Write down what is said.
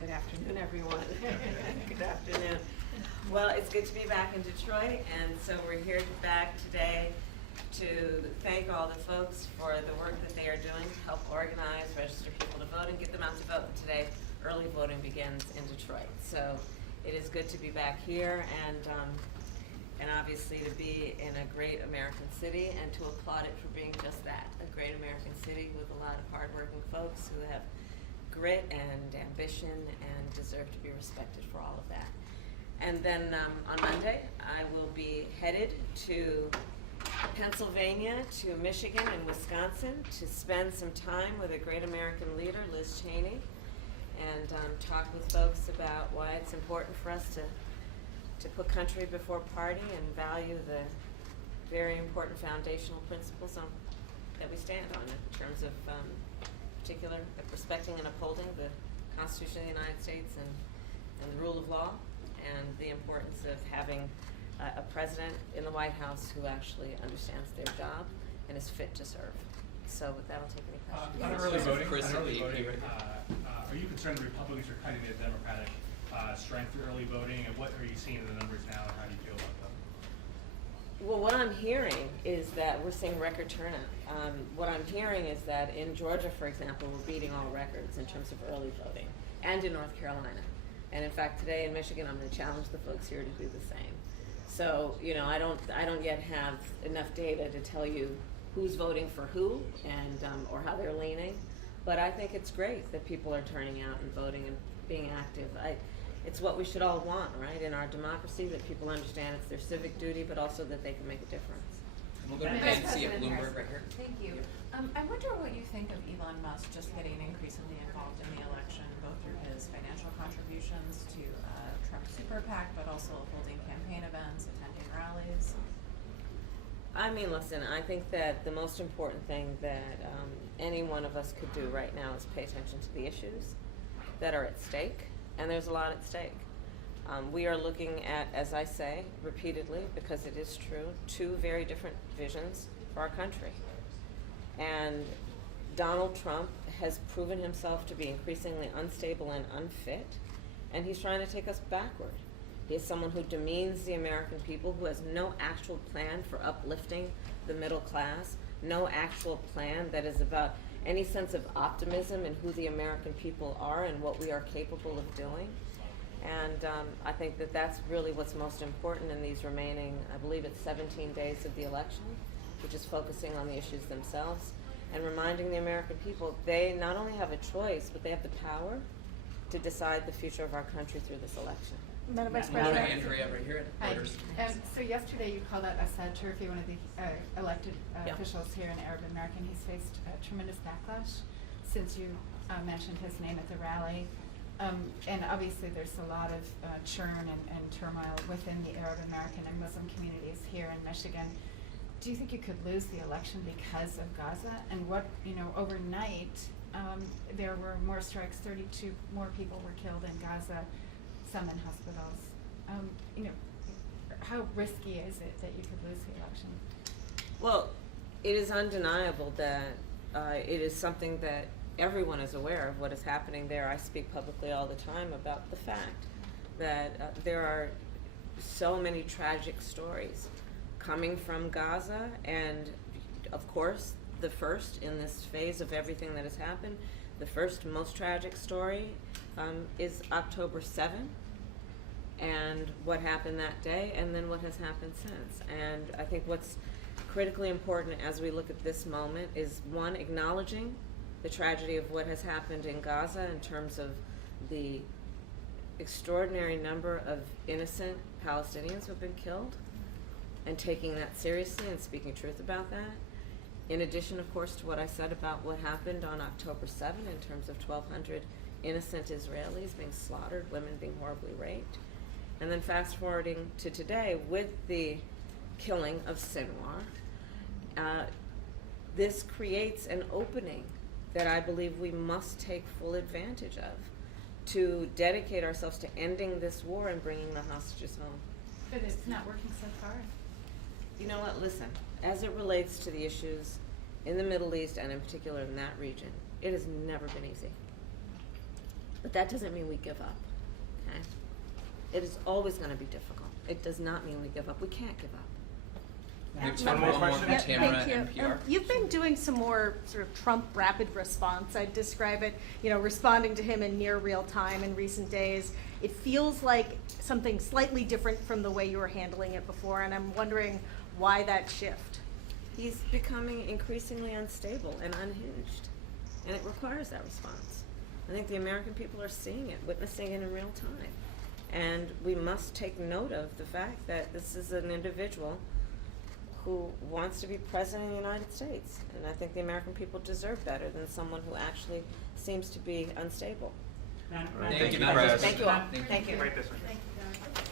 Good afternoon, everyone. Good afternoon. Well, it's good to be back in Detroit, and so we're here back today to thank all the folks for the work that they are doing to help organize, register people to vote, and get them out to vote. And today, early voting begins in Detroit. So it is good to be back here, and obviously to be in a great American city, and to applaud it for being just that, a great American city with a lot of hardworking folks who have grit and ambition and deserve to be respected for all of that. And then on Monday, I will be headed to Pennsylvania, to Michigan and Wisconsin to spend some time with a great American leader, Liz Cheney, and talk with folks about why it's important for us to put country before party and value the very important foundational principles that we stand on in terms of particular respecting and upholding the Constitution of the United States and the rule of law, and the importance of having a president in the White House who actually understands their job and is fit to serve. So with that, I'll take any questions. On early voting, are you concerned the Republicans are cutting the Democratic strength for early voting, and what are you seeing in the numbers now, and how do you feel about them? Well, what I'm hearing is that we're seeing record turnout. What I'm hearing is that in Georgia, for example, we're beating all records in terms of early voting, and in North Carolina. And in fact, today in Michigan, I'm going to challenge the folks here to do the same. So, you know, I don't yet have enough data to tell you who's voting for who and or how they're leaning, but I think it's great that people are turning out and voting and being active. It's what we should all want, right, in our democracy, that people understand it's their civic duty, but also that they can make a difference. We'll go to Nancy at Bloomberg right here. Thank you. I wonder what you think of Elon Musk just getting increasingly involved in the election, both through his financial contributions to Trump Super PAC, but also holding campaign events, attending rallies. I mean, listen, I think that the most important thing that any one of us could do right now is pay attention to the issues that are at stake, and there's a lot at stake. We are looking at, as I say repeatedly, because it is true, two very different visions for our country. And Donald Trump has proven himself to be increasingly unstable and unfit, and he's trying to take us backward. He is someone who demeans the American people, who has no actual plan for uplifting the middle class, no actual plan that is about any sense of optimism in who the American people are and what we are capable of doing. And I think that that's really what's most important in these remaining, I believe it's 17 days of the election, which is focusing on the issues themselves and reminding the American people they not only have a choice, but they have the power to decide the future of our country through this election. Madam Vice We'll go to President. Andrea right here Hi. at Reuters. So yesterday you called out Assad Turfi, one of the elected Yeah. officials here in Arab American. He's faced tremendous backlash since you mentioned his name at the rally. And obviously there's a lot of churn and turmoil within the Arab American and Muslim communities here in Michigan. Do you think you could lose the election because of Gaza? And what, overnight there were more strikes, 32 more people were killed in Gaza, some in hospitals. How risky is it that you could lose the election? Well, it is undeniable that it is something that everyone is aware of what is happening there. I speak publicly all the time about the fact that there are so many tragic stories coming from Gaza, and of course the first in this phase of everything that has happened, the first most tragic story is October 7th and what happened that day, and then what has happened since. And I think what's critically important as we look at this moment is, one, acknowledging the tragedy of what has happened in Gaza in terms of the extraordinary number of innocent Palestinians who have been killed, and taking that seriously and speaking truth about that. In addition, of course, to what I said about what happened on October 7th in terms of 1,200 innocent Israelis being slaughtered, women being horribly raped. And then fast forwarding to today with the killing of Sinwar, this creates an opening that I believe we must take full advantage of to dedicate ourselves to ending this war and bringing the hostages home. But it's not working so far. You know what, listen, as it relates to the issues in the Middle East and in particular in that region, it has never been easy. But that doesn't mean we give up, okay? It is always gonna be difficult. It does not mean we give up. We can't give up. We have One time more for one more question? from Tamara, Thank you. NPR. You've been doing some more sort of Trump rapid response. I'd describe it, responding to him in near real time in recent days. It feels like something slightly different from the way you were handling it before, and I'm wondering why that shift. He's becoming increasingly unstable and unhinged, and it requires that response. I think the American people are seeing it, witnessing it in real time. And we must take note of the fact that this is an individual who wants to be president of the United States. And I think the American people deserve better than someone who actually seems to be unstable. Thank you, Madam President. Thank you all. Thank you. Thank you. Right this way. Thank you, Don.